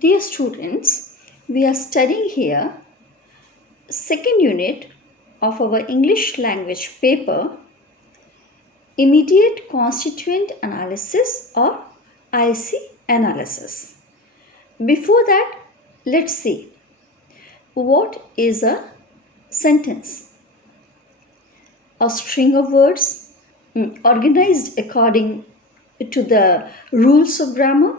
Dear students, we are studying here second unit of our English language paper, Immediate Constituent Analysis or IC analysis. Before that, let's see what is a sentence. A string of words organized according to the rules of grammar.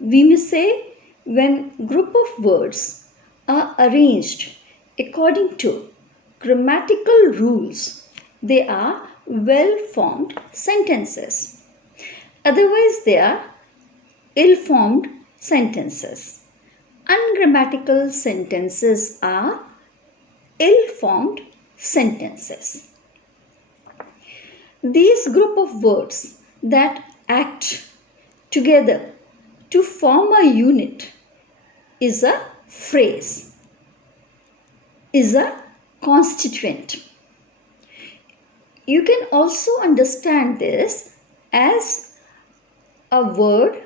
We may say when group of words are arranged according to grammatical rules, they are well-formed sentences. Otherwise, they are ill-formed sentences. Ungrammatical sentences are ill-formed sentences. These group of words that act together to form a unit is a phrase, is a constituent. You can also understand this as a word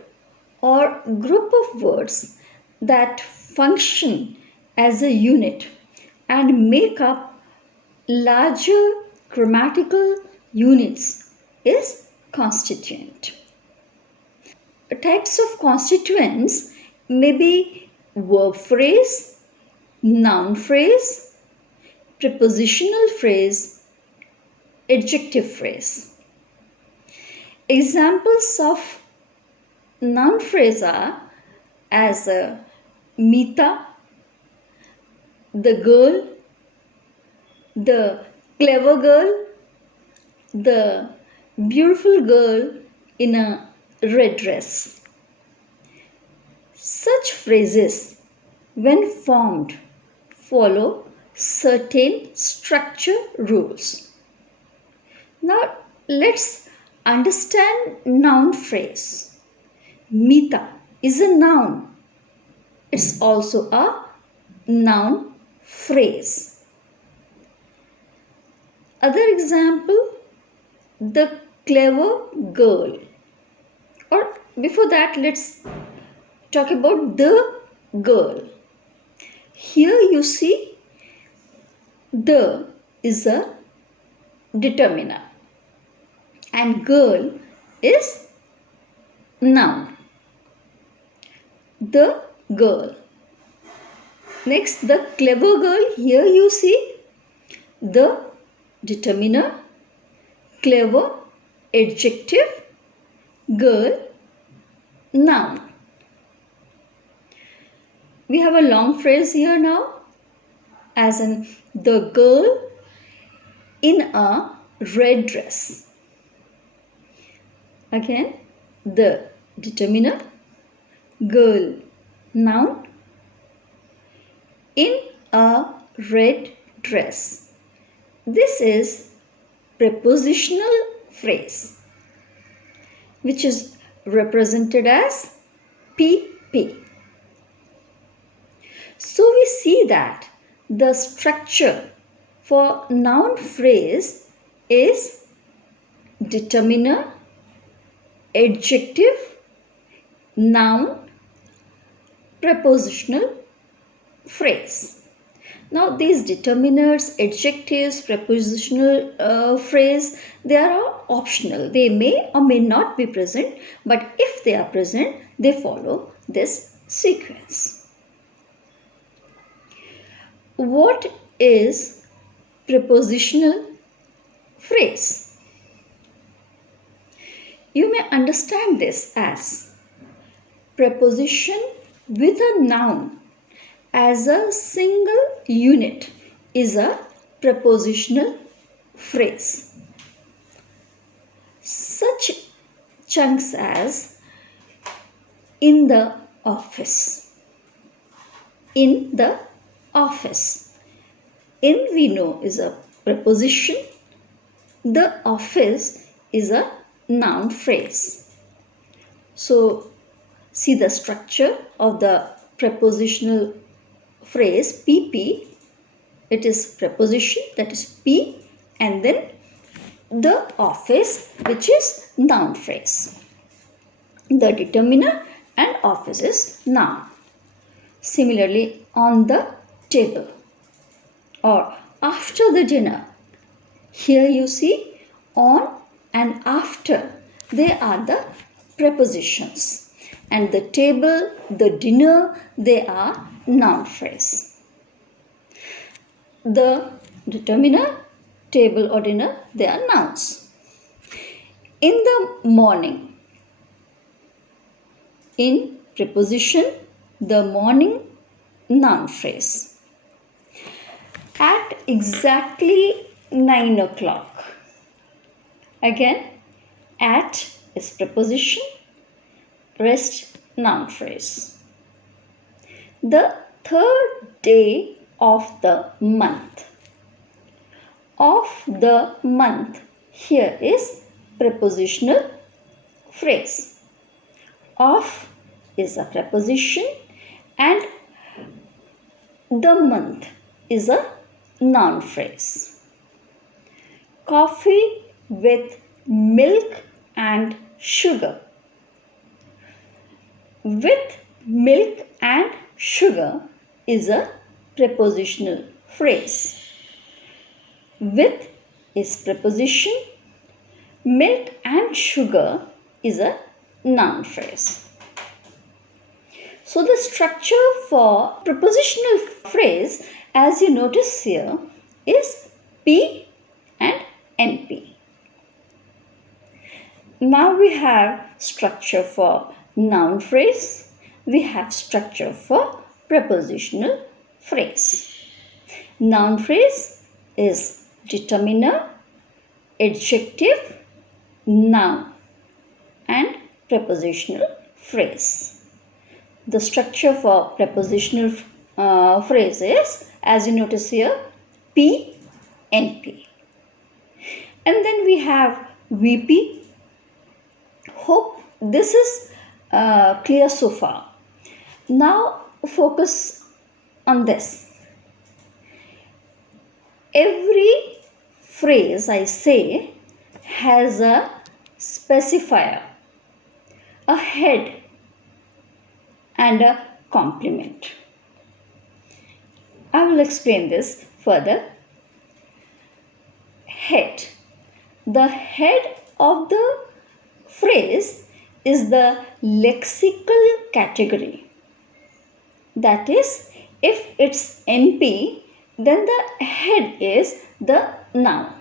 or group of words that function as a unit and make up larger grammatical units is constituent. Types of constituents may be verb phrase, noun phrase, prepositional phrase, adjective phrase. Examples of noun phrase are as Mita, the girl, the clever girl, the beautiful girl in a red dress. Such phrases, when formed, follow certain structure rules. Now let's understand noun phrase. Mita is a noun. It's also a noun phrase. Other example, the clever girl. Or before that, let's talk about the girl. Here you see the is a determiner and girl is noun. The girl. Next, the clever girl. Here you see the determiner, clever adjective, girl noun. We have a long phrase here now, as in the girl in a red dress. Again, the determiner, girl noun, in a red dress. This is prepositional phrase, which is represented as PP. So we see that the structure for noun phrase is determiner, adjective, noun, prepositional phrase. Now these determiners, adjectives, prepositional phrase, they are all optional. They may or may not be present, but if they are present, they follow this sequence. What is prepositional phrase? You may understand this as preposition with a noun as a single unit is a prepositional phrase. Such chunks as in the office, in the office. In we know is a preposition. The office is a noun phrase. So see the structure of the prepositional phrase PP. It is preposition, that is P, and then the office, which is noun phrase. The determiner and office is noun. Similarly, on the table or after the dinner. Here you see on and after, they are the prepositions. And the table, the dinner, they are noun phrase. The determiner, table or dinner, they are nouns. In the morning, in preposition, the morning, noun phrase. At exactly 9 o'clock. Again, at is preposition, rest noun phrase. The third day of the month. Of the month, here is prepositional phrase. Of is a preposition and the month is a noun phrase. Coffee with milk and sugar. With milk and sugar is a prepositional phrase. With is preposition, milk and sugar is a noun phrase. So the structure for prepositional phrase, as you notice here, is P and NP. Now we have structure for noun phrase, we have structure for prepositional phrase. Noun phrase is determiner, adjective, noun and prepositional phrase. The structure for prepositional phrase is, as you notice here, P, NP. And then we have VP. Hope this is clear so far. Now focus on this. Every phrase I say has a specifier, a head and a complement. I will explain this further. Head. The head of the phrase is the lexical category. That is, if it's NP, then the head is the noun.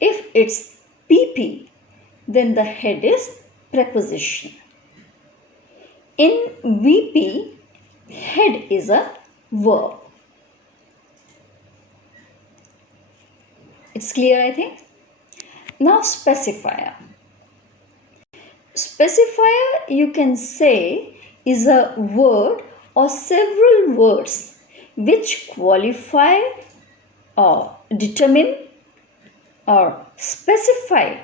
If it's PP, then the head is preposition. In VP, head is a verb. It's clear, I think. Now specifier. Specifier, you can say, is a word or several words which qualify or determine or specify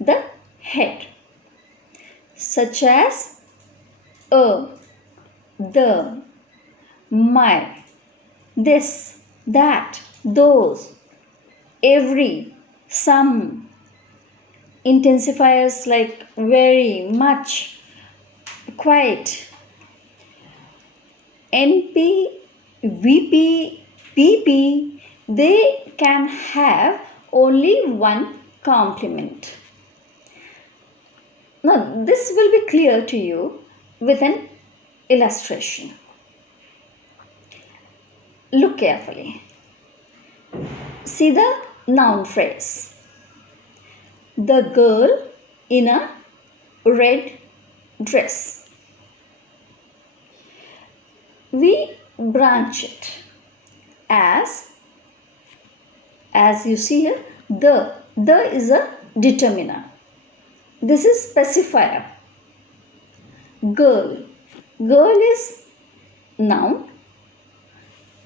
the head, such as a, the, my, this, that, those, every, some. Intensifiers like very, much, quite. NP, VP, PP, they can have only one complement. Now this will be clear to you with an illustration. Look carefully. See the noun phrase. The girl in a red dress. We branch it as you see here, the is a determiner. This is specifier. Girl is noun.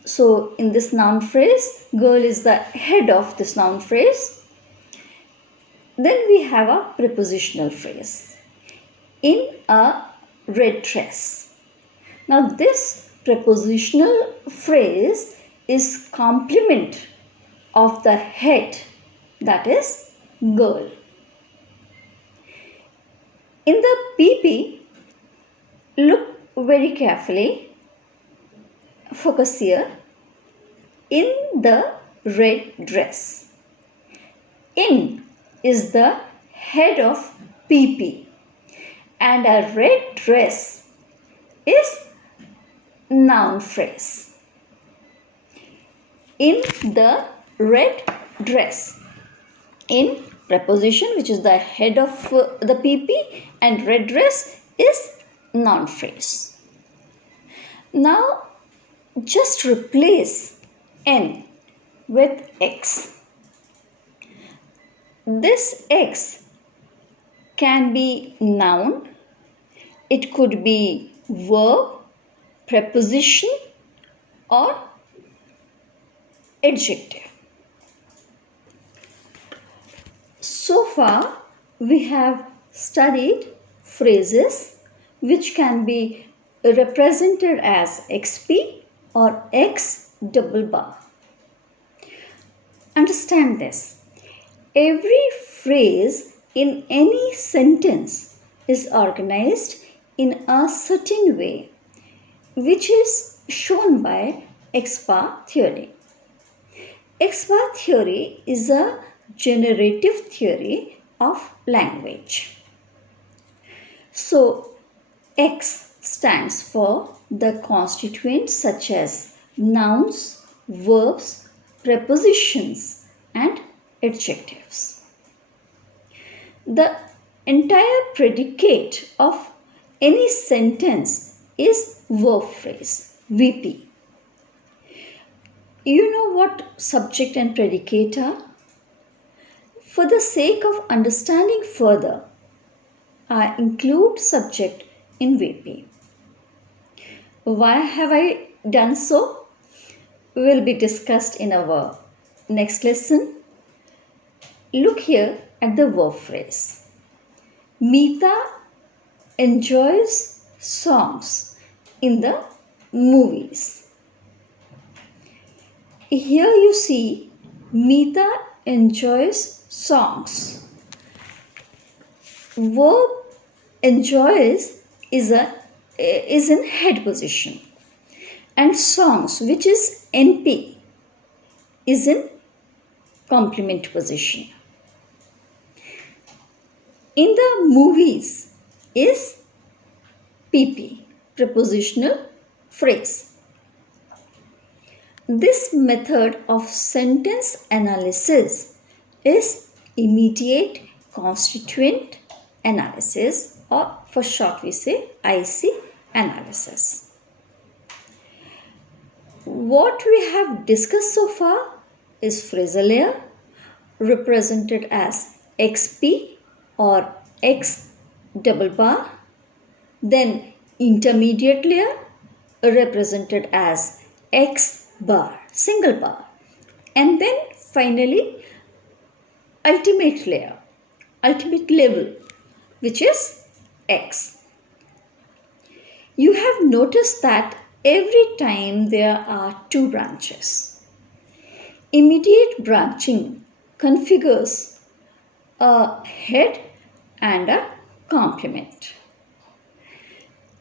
So in this noun phrase, girl is the head of this noun phrase. Then we have a prepositional phrase, in a red dress. Now this prepositional phrase is complement of the head, that is girl. In the PP, Look very carefully. Focus here. In the red dress. In is the head of PP and a red dress is noun phrase. In the red dress. In preposition, which is the head of the PP, and red dress is noun phrase. Now just replace N with X. This X can be noun, it could be verb, preposition or adjective. So far we have studied phrases which can be represented as XP or X double bar. Understand this. Every phrase in any sentence is organized in a certain way, which is shown by X-bar theory. X-bar theory is a generative theory of language. So, X stands for the constituents such as nouns, verbs, prepositions and adjectives. The entire predicate of any sentence is verb phrase, VP. You know what subject and predicate are? For the sake of understanding further, I include subject in VP. Why have I done so? Will be discussed in our next lesson. Look here at the verb phrase. Meeta enjoys songs in the movies. Here you see Meeta enjoys songs. Verb enjoys is in head position, and songs, which is NP, is in complement position. In the movies is PP, prepositional phrase. This method of sentence analysis is immediate constituent analysis, or for short we say IC analysis. What we have discussed so far is phrasal layer, represented as XP or X double bar, then intermediate layer represented as X bar, single bar, and then finally ultimate layer, ultimate level, which is X. You have noticed that every time there are two branches. Immediate branching configures a head and a complement.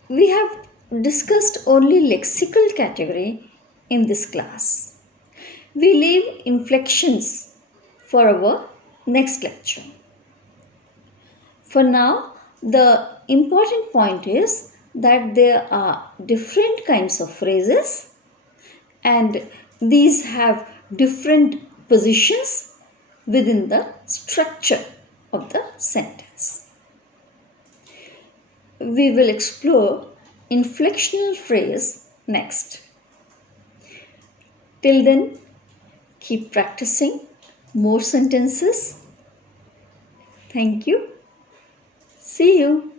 We have discussed only lexical category in this class. We leave inflections for our next lecture. For now, the important point is that there are different kinds of phrases and these have different positions within the structure of the sentence. We will explore inflectional phrase next. Till then, keep practicing more sentences. Thank you. See you.